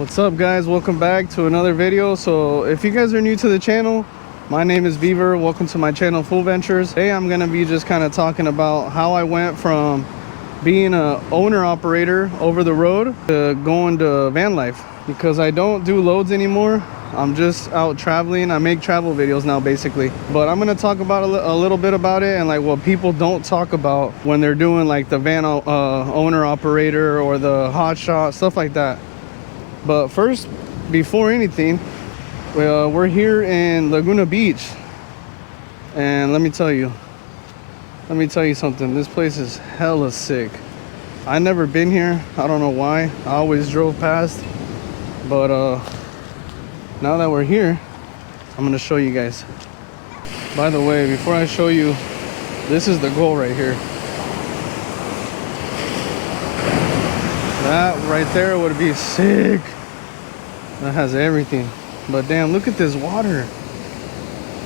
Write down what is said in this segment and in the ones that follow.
What's up, guys? Welcome back to another video. So if you guys are new to the channel, my name is Beaver. Welcome to my channel, Full Ventures. Today I'm gonna be just kind of talking about how I went from being a owner operator over the road to going to van life, because I don't do loads anymore. I'm just out traveling. I make travel videos now basically, but I'm gonna talk about a little bit about it and like what people don't talk about when they're doing like the van owner operator or the hot shot, stuff like that. But first, before anything, we're here in Laguna Beach, and let me tell you something. This place is hella sick. I never been here. I don't know why. I always drove past, but now that we're here, I'm gonna show you guys. By the way, before I show you, this is the goal right here. That right there would be sick. That has everything. But damn, look at this water.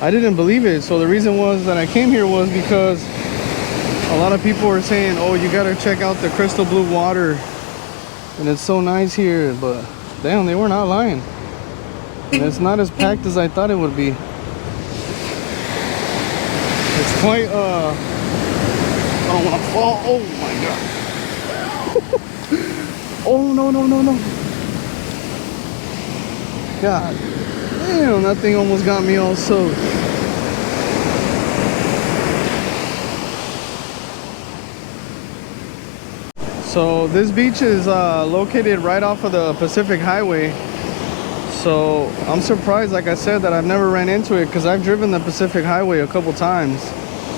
I didn't believe it. So the reason was that I came here was because a lot of people were saying, oh, you gotta check out the crystal blue water and it's so nice here. But damn, they were not lying. And it's not as packed as I thought it would be. It's quite I don't want to fall. Oh my god. Oh no. God damn, that thing almost got me all soaked. So this beach is located right off of the Pacific Highway. So I'm surprised, like I said, that I've never ran into it, because I've driven the Pacific Highway a couple times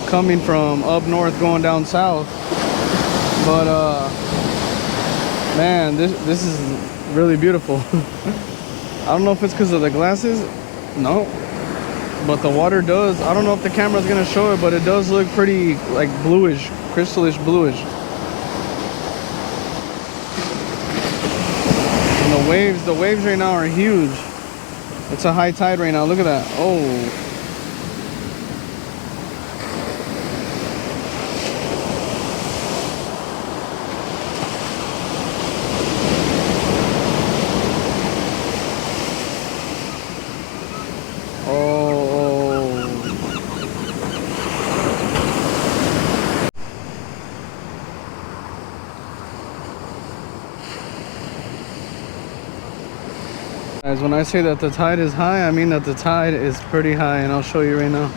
coming from up north going down south. But man, this is really beautiful. I don't know if it's because of the glasses. No, but the water does. I don't know if the camera's gonna show it, but it does look pretty like bluish, crystalish bluish. And the waves right now are huge. It's a high tide right now. Look at that. Oh. Guys, when I say that the tide is high, I mean that the tide is pretty high, and I'll show you right now.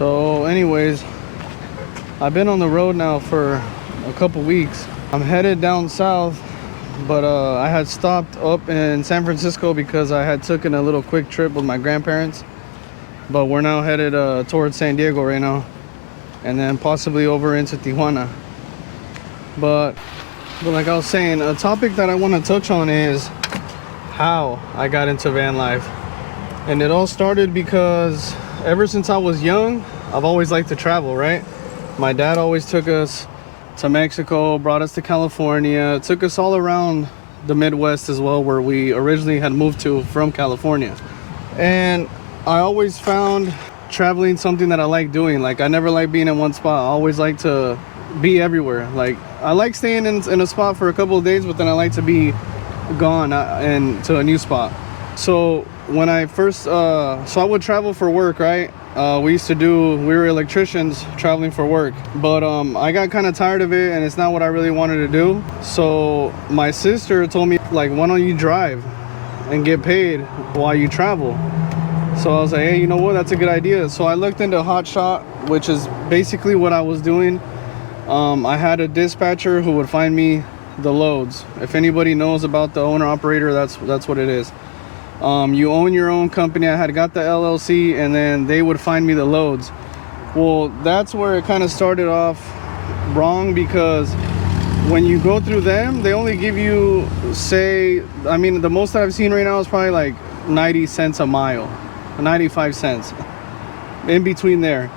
So anyways, I've been on the road now for a couple weeks. I'm headed down south, but I had stopped up in San Francisco because I had taken a little quick trip with my grandparents. But we're now headed towards San Diego right now, and then possibly over into Tijuana. But like I was saying, a topic that I want to touch on is how I got into van life. And it all started because ever since I was young, I've always liked to travel, right? My dad always took us to Mexico, brought us to California, took us all around the Midwest as well, where we originally had moved to from California. And I always found traveling something that I like doing. Like, I never like being in one spot. I always like to be everywhere. Like, I like staying in a spot for a couple of days, but then I like to be gone and to a new spot. So when I first so I would travel for work, right? We were electricians traveling for work, but I got kind of tired of it, and it's not what I really wanted to do. So my sister told me, like, why don't you drive and get paid while you travel? So I was like, hey, you know what, that's a good idea. So I looked into hot shot, which is basically what I was doing. I had a dispatcher who would find me the loads. If anybody knows about the owner operator, that's what it is. You own your own company. I had got the LLC, and then they would find me the loads. Well, that's where it kind of started off wrong, because when you go through them, they only give you, say, I mean, the most that I've seen right now is probably like 90 cents a mile, 95 cents. in between there.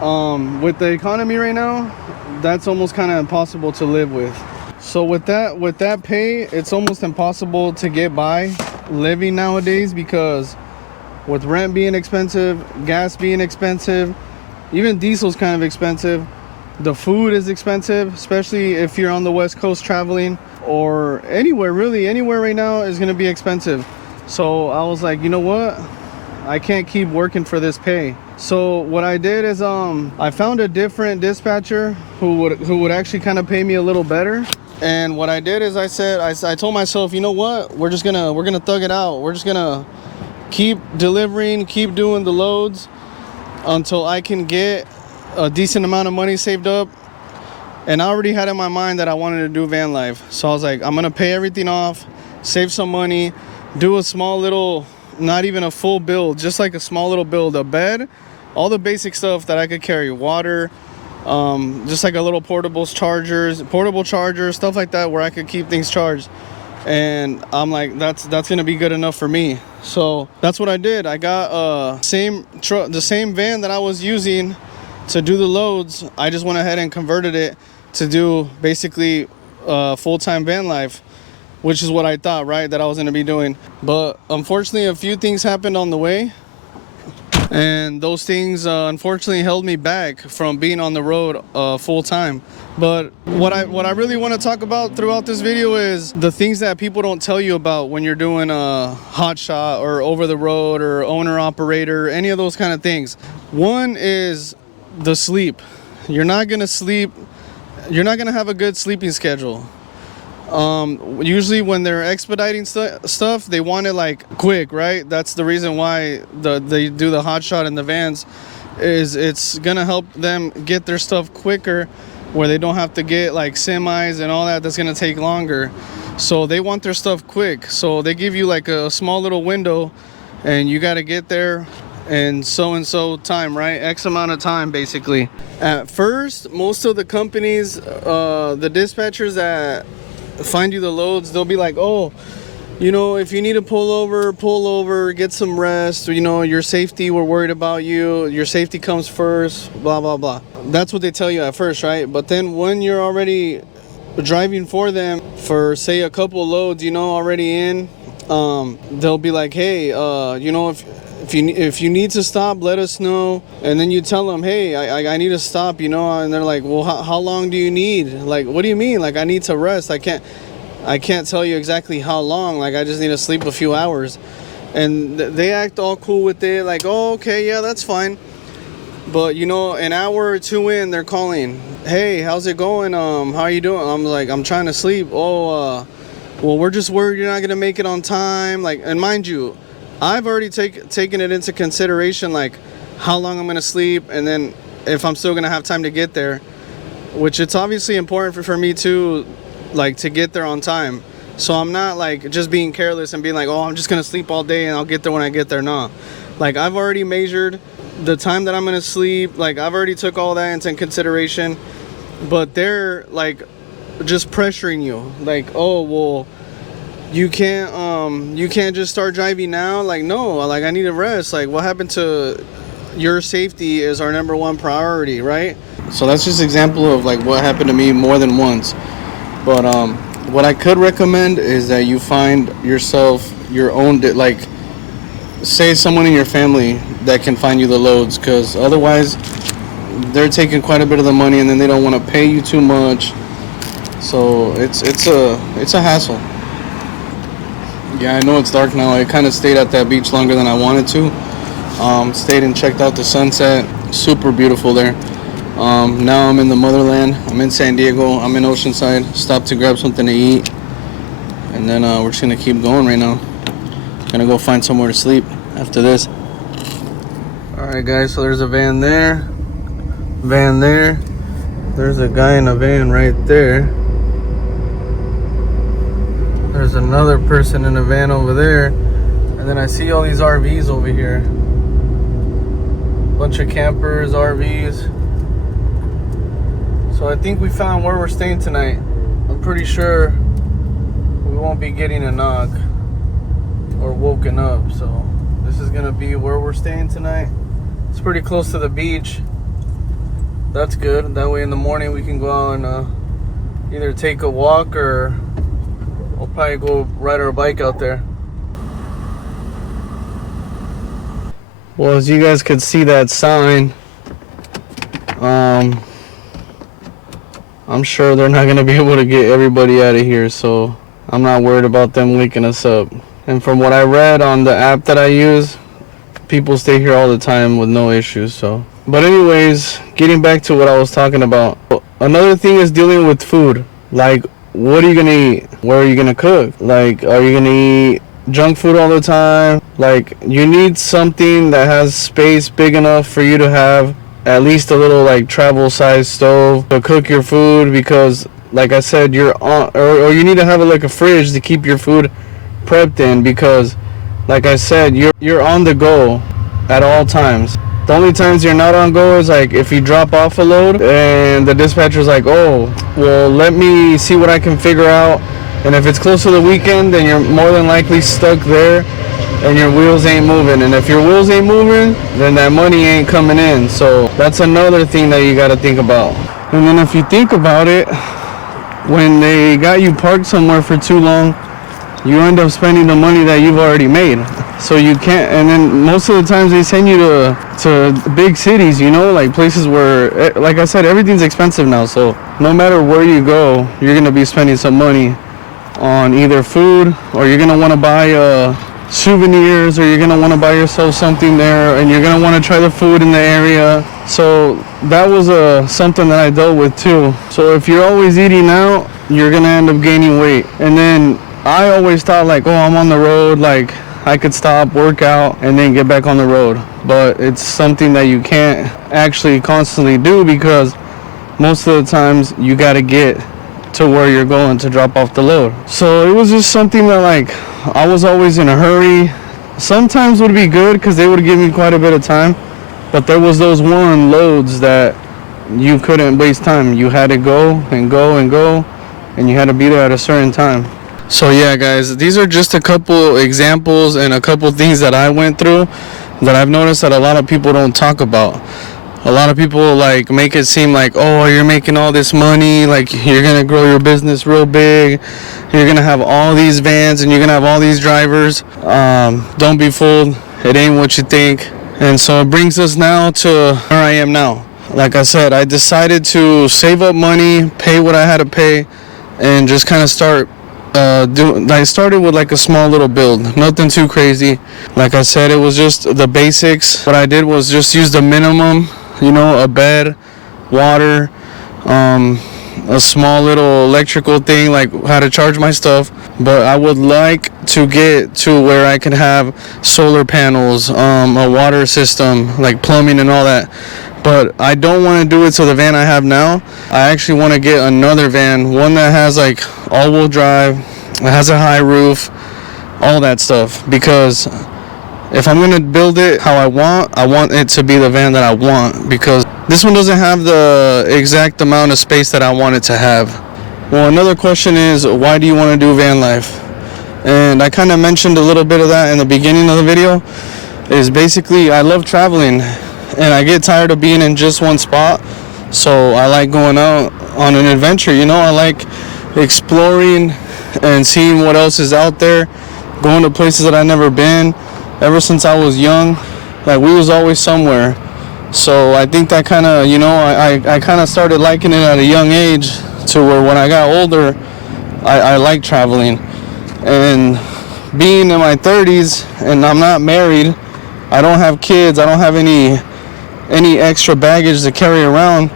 With the economy right now, that's almost kind of impossible to live with. So with that pay, it's almost impossible to get by living nowadays, because with rent being expensive, gas being expensive, even diesel's kind of expensive. The food is expensive, especially if you're on the West Coast traveling, or anywhere, really anywhere right now is going to be expensive. So I was like, you know what? I can't keep working for this pay. So what I did is I found a different dispatcher who would actually kind of pay me a little better. And what I did is I told myself, you know what? We're gonna thug it out. We're just gonna keep delivering, keep doing the loads until I can get a decent amount of money saved up. And I already had in my mind that I wanted to do van life. So I was like, I'm gonna pay everything off, save some money, do a small little, not even a full build, just like a small little build, a bed, all the basic stuff that I could carry, water, just like a little portable charger, stuff like that, where I could keep things charged. And I'm like, that's gonna be good enough for me. So that's what I did. I got the same van that I was using to do the loads. I just went ahead and converted it to do basically full-time van life, which is what I thought, right, that I was gonna be doing. But unfortunately, a few things happened on the way, and those things unfortunately held me back from being on the road full-time. But what I really want to talk about throughout this video is the things that people don't tell you about when you're doing a hot shot or over the road or owner operator, any of those kind of things. One is the sleep. You're not gonna sleep. You're not gonna have a good sleeping schedule. Usually when they're expediting stuff, they want it like quick, right? That's the reason why they do the hot shot in the vans, is it's gonna help them get their stuff quicker, where they don't have to get like semis and all that. That's gonna take longer. So they want their stuff quick. So they give you like a small little window, and you got to get there in so and so time, right? X amount of time, basically. At first, most of the companies, the dispatchers that find you the loads, they'll be like, oh, you know, if you need to pull over, get some rest, you know, your safety, we're worried about you, your safety comes first, blah blah blah. That's what they tell you at first, right? But then when you're already driving for them for, say, a couple loads, you know, already in, they'll be like, hey, you know, if you need to stop, let us know. And then you tell them, hey, I need to stop, you know. And they're like, well, how long do you need? Like, what do you mean? Like, I need to rest. I can't tell you exactly how long. Like, I just need to sleep a few hours. And they act all cool with it, like, oh, okay, yeah, that's fine. But, you know, an hour or two in, they're calling, hey, how's it going? How are you doing? I'm like, I'm trying to sleep. Oh, well, we're just worried you're not gonna make it on time. Like, and mind you, I've already taken it into consideration, like how long I'm gonna sleep, and then if I'm still gonna have time to get there, which it's obviously important for me too, like to get there on time. So I'm not like just being careless and being like, oh, I'm just gonna sleep all day and I'll get there when I get there. No, like I've already measured the time that I'm gonna sleep. Like I've already took all that into consideration. But they're like just pressuring you, like, oh, well, you can't just start driving now. Like, no, like I need to rest. Like, what happened to your safety is our number one priority, right? So that's just an example of like what happened to me more than once. But what I could recommend is that you find yourself your own, like, say someone in your family that can find you the loads, because otherwise they're taking quite a bit of the money and then they don't want to pay you too much. So it's a hassle. Yeah, I know it's dark now. I kind of stayed at that beach longer than I wanted to. Stayed and checked out the sunset. Super beautiful there. Now I'm in the motherland. I'm in San Diego. I'm in Oceanside. Stopped to grab something to eat. And then we're just going to keep going right now. Gonna go find somewhere to sleep after this. Alright guys, so there's a van there. Van there. There's a guy in a van right there. There's another person in a van over there. And then I see all these RVs over here. Bunch of campers, RVs. So I think we found where we're staying tonight. I'm pretty sure we won't be getting a knock or woken up. So this is gonna be where we're staying tonight. It's pretty close to the beach. That's good. That way in the morning we can go out and either take a walk or we'll probably go ride our bike out there. Well, as you guys could see that sign, I'm sure they're not going to be able to get everybody out of here, so I'm not worried about them waking us up. And from what I read on the app that I use, people stay here all the time with no issues. So, but anyways, getting back to what I was talking about, another thing is dealing with food. Like, what are you gonna eat? Where are you gonna cook? Like, are you gonna eat junk food all the time? Like, you need something that has space big enough for you to have at least a little like travel size stove to cook your food, because like I said, you're on, or you need to have like a fridge to keep your food prepped in, because like I said, you're on the go at all times. The only times you're not on go is like if you drop off a load and the dispatcher's like, oh, well, let me see what I can figure out. And if it's close to the weekend, then you're more than likely stuck there and your wheels ain't moving. And if your wheels ain't moving, then that money ain't coming in. So that's another thing that you got to think about. And then if you think about it, when they got you parked somewhere for too long, you end up spending the money that you've already made. So you can't, and then most of the times they send you to big cities, you know, like places where, like I said, everything's expensive now. So no matter where you go, you're going to be spending some money on either food, or you're going to want to buy souvenirs, or you're going to want to buy yourself something there, and you're going to want to try the food in the area. So that was something that I dealt with too. So if you're always eating out, you're going to end up gaining weight. And then I always thought like, oh, I'm on the road, like I could stop, work out, and then get back on the road. But it's something that you can't actually constantly do, because most of the times you got to get to where you're going to drop off the load. So it was just something that like I was always in a hurry. Sometimes would be good because they would give me quite a bit of time, but there was those one loads that you couldn't waste time. You had to go and go and go, and you had to be there at a certain time. So yeah, guys, these are just a couple examples and a couple things that I went through that I've noticed that a lot of people don't talk about. A lot of people like make it seem like, oh, you're making all this money, like you're gonna grow your business real big, you're gonna have all these vans and you're gonna have all these drivers. Don't be fooled, it ain't what you think. And so it brings us now to where I am now. Like I said, I decided to save up money, pay what I had to pay, and just kind of start I started with like a small little build, nothing too crazy. Like I said, it was just the basics. What I did was just use the minimum, you know, a bed, water, a small little electrical thing, like how to charge my stuff. But I would like to get to where I can have solar panels, a water system, like plumbing and all that. But I don't want to do it to the van I have now. I actually want to get another van, one that has like all-wheel drive, it has a high roof, all that stuff. Because if I'm going to build it how I want it to be the van that I want. Because this one doesn't have the exact amount of space that I want it to have. Well, another question is, why do you want to do van life? And I kind of mentioned a little bit of that in the beginning of the video. Is basically, I love traveling. And I get tired of being in just one spot, so I like going out on an adventure, you know. I like exploring and seeing what else is out there, going to places that I've never been. Ever since I was young, like we was always somewhere. So I think that kind of, you know, I kind of started liking it at a young age, to where when I got older, I like traveling. And being in my 30s and I'm not married, I don't have kids, I don't have any extra baggage to carry around,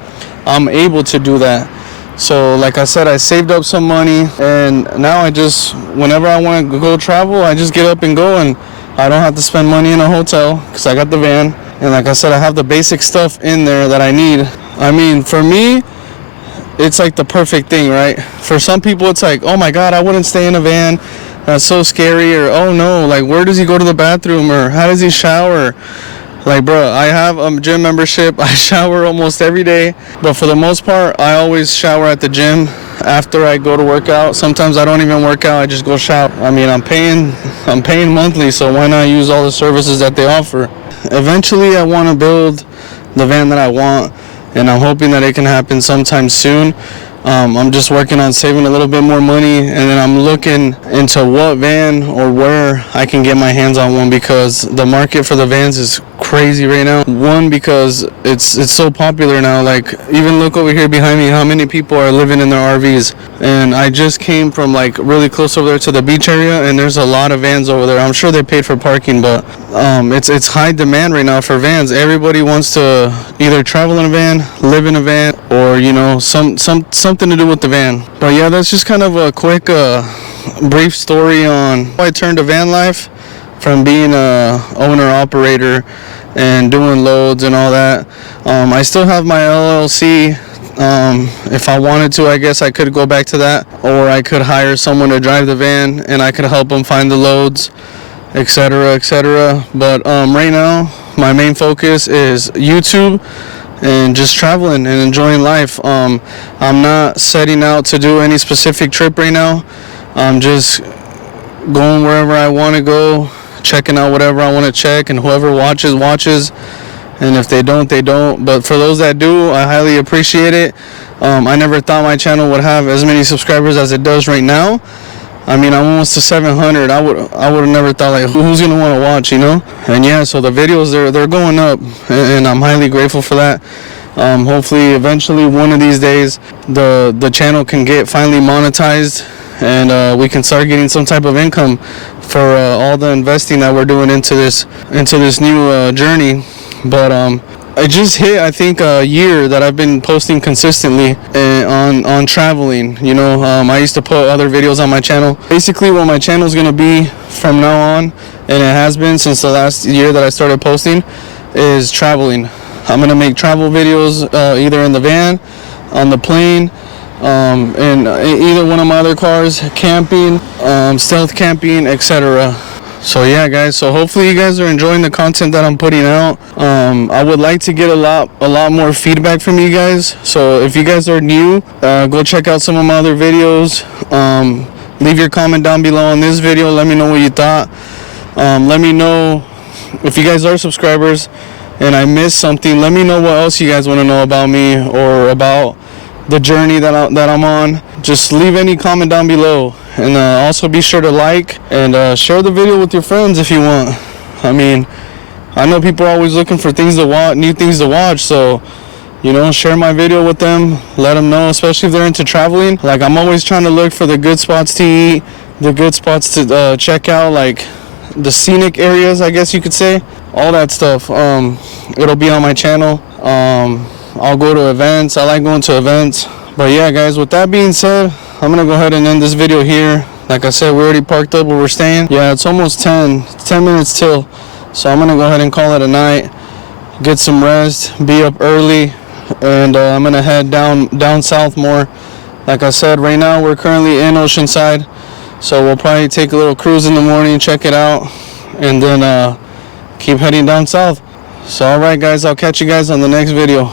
I'm able to do that. So like I said, I saved up some money, and now I just, whenever I want to go travel, I just get up and go, and I don't have to spend money in a hotel because I got the van. And like I said, I have the basic stuff in there that I need. I mean, for me, it's like the perfect thing, right? For some people, it's like, oh my God, I wouldn't stay in a van. That's so scary. Or, oh no, like where does he go to the bathroom? Or how does he shower? Like, bro, I have a gym membership. I shower almost every day. But for the most part, I always shower at the gym after I go to work out. Sometimes I don't even work out. I just go shower. I mean, I'm paying monthly, so why not use all the services that they offer? eventually I want to build the van that I want, and I'm hoping that it can happen sometime soon. I'm just working on saving a little bit more money, and then I'm looking into what van or where I can get my hands on one, because the market for the vans is crazy right now. One, because it's so popular now. Like, even look over here behind me, how many people are living in their RVs. And I just came from like really close over there to the beach area, and there's a lot of vans over there. I'm sure they paid for parking, but it's high demand right now for vans. Everybody wants to either travel in a van, live in a van, or something to do with the van. But yeah, that's just kind of a quick brief story on how I turned to van life, from being a owner operator and doing loads and all that. I still have my LLC. If I wanted to, I guess I could go back to that, or I could hire someone to drive the van and I could help them find the loads, etc., etc. But right now my main focus is YouTube and just traveling and enjoying life. I'm not setting out to do any specific trip right now. I'm just going wherever I want to go, checking out whatever I want to check, and whoever watches, and if they don't, they don't. But for those that do, I highly appreciate it. I never thought my channel would have as many subscribers as it does right now. I mean, I'm almost to 700. I would have never thought, like, who's gonna want to watch, you know? And yeah, so the videos, they're going up, and I'm highly grateful for that. Hopefully, eventually, one of these days, the channel can get finally monetized, and we can start getting some type of income for all the investing that we're doing into this new journey. But I just hit, I think, a year that I've been posting consistently on traveling. You know, I used to put other videos on my channel. Basically, what my channel is going to be from now on, and it has been since the last year that I started posting, is traveling. I'm going to make travel videos either in the van, on the plane, in either one of my other cars, camping, stealth camping, etc. So yeah, guys, so hopefully you guys are enjoying the content that I'm putting out. I would like to get a lot more feedback from you guys. So if you guys are new, go check out some of my other videos. Leave your comment down below on this video. Let me know what you thought. Let me know if you guys are subscribers and I missed something. Let me know what else you guys want to know about me or about the journey that I'm on. Just leave any comment down below, and also be sure to like and share the video with your friends if you want. I mean, I know people are always looking for things to watch, new things to watch, so you know, share my video with them. Let them know, especially if they're into traveling. Like, I'm always trying to look for the good spots to eat, the good spots to check out, like the scenic areas, I guess you could say, all that stuff. It'll be on my channel. I'll go to events. I like going to events. But yeah, guys, with that being said, I'm gonna go ahead and end this video here. Like I said, we're already parked up where we're staying. Yeah, it's almost 10 minutes till, so I'm gonna go ahead and call it a night, get some rest, be up early, and I'm gonna head down south more. Like I said, right now we're currently in Oceanside, so we'll probably take a little cruise in the morning, check it out, and then keep heading down south. So alright, guys, I'll catch you guys on the next video.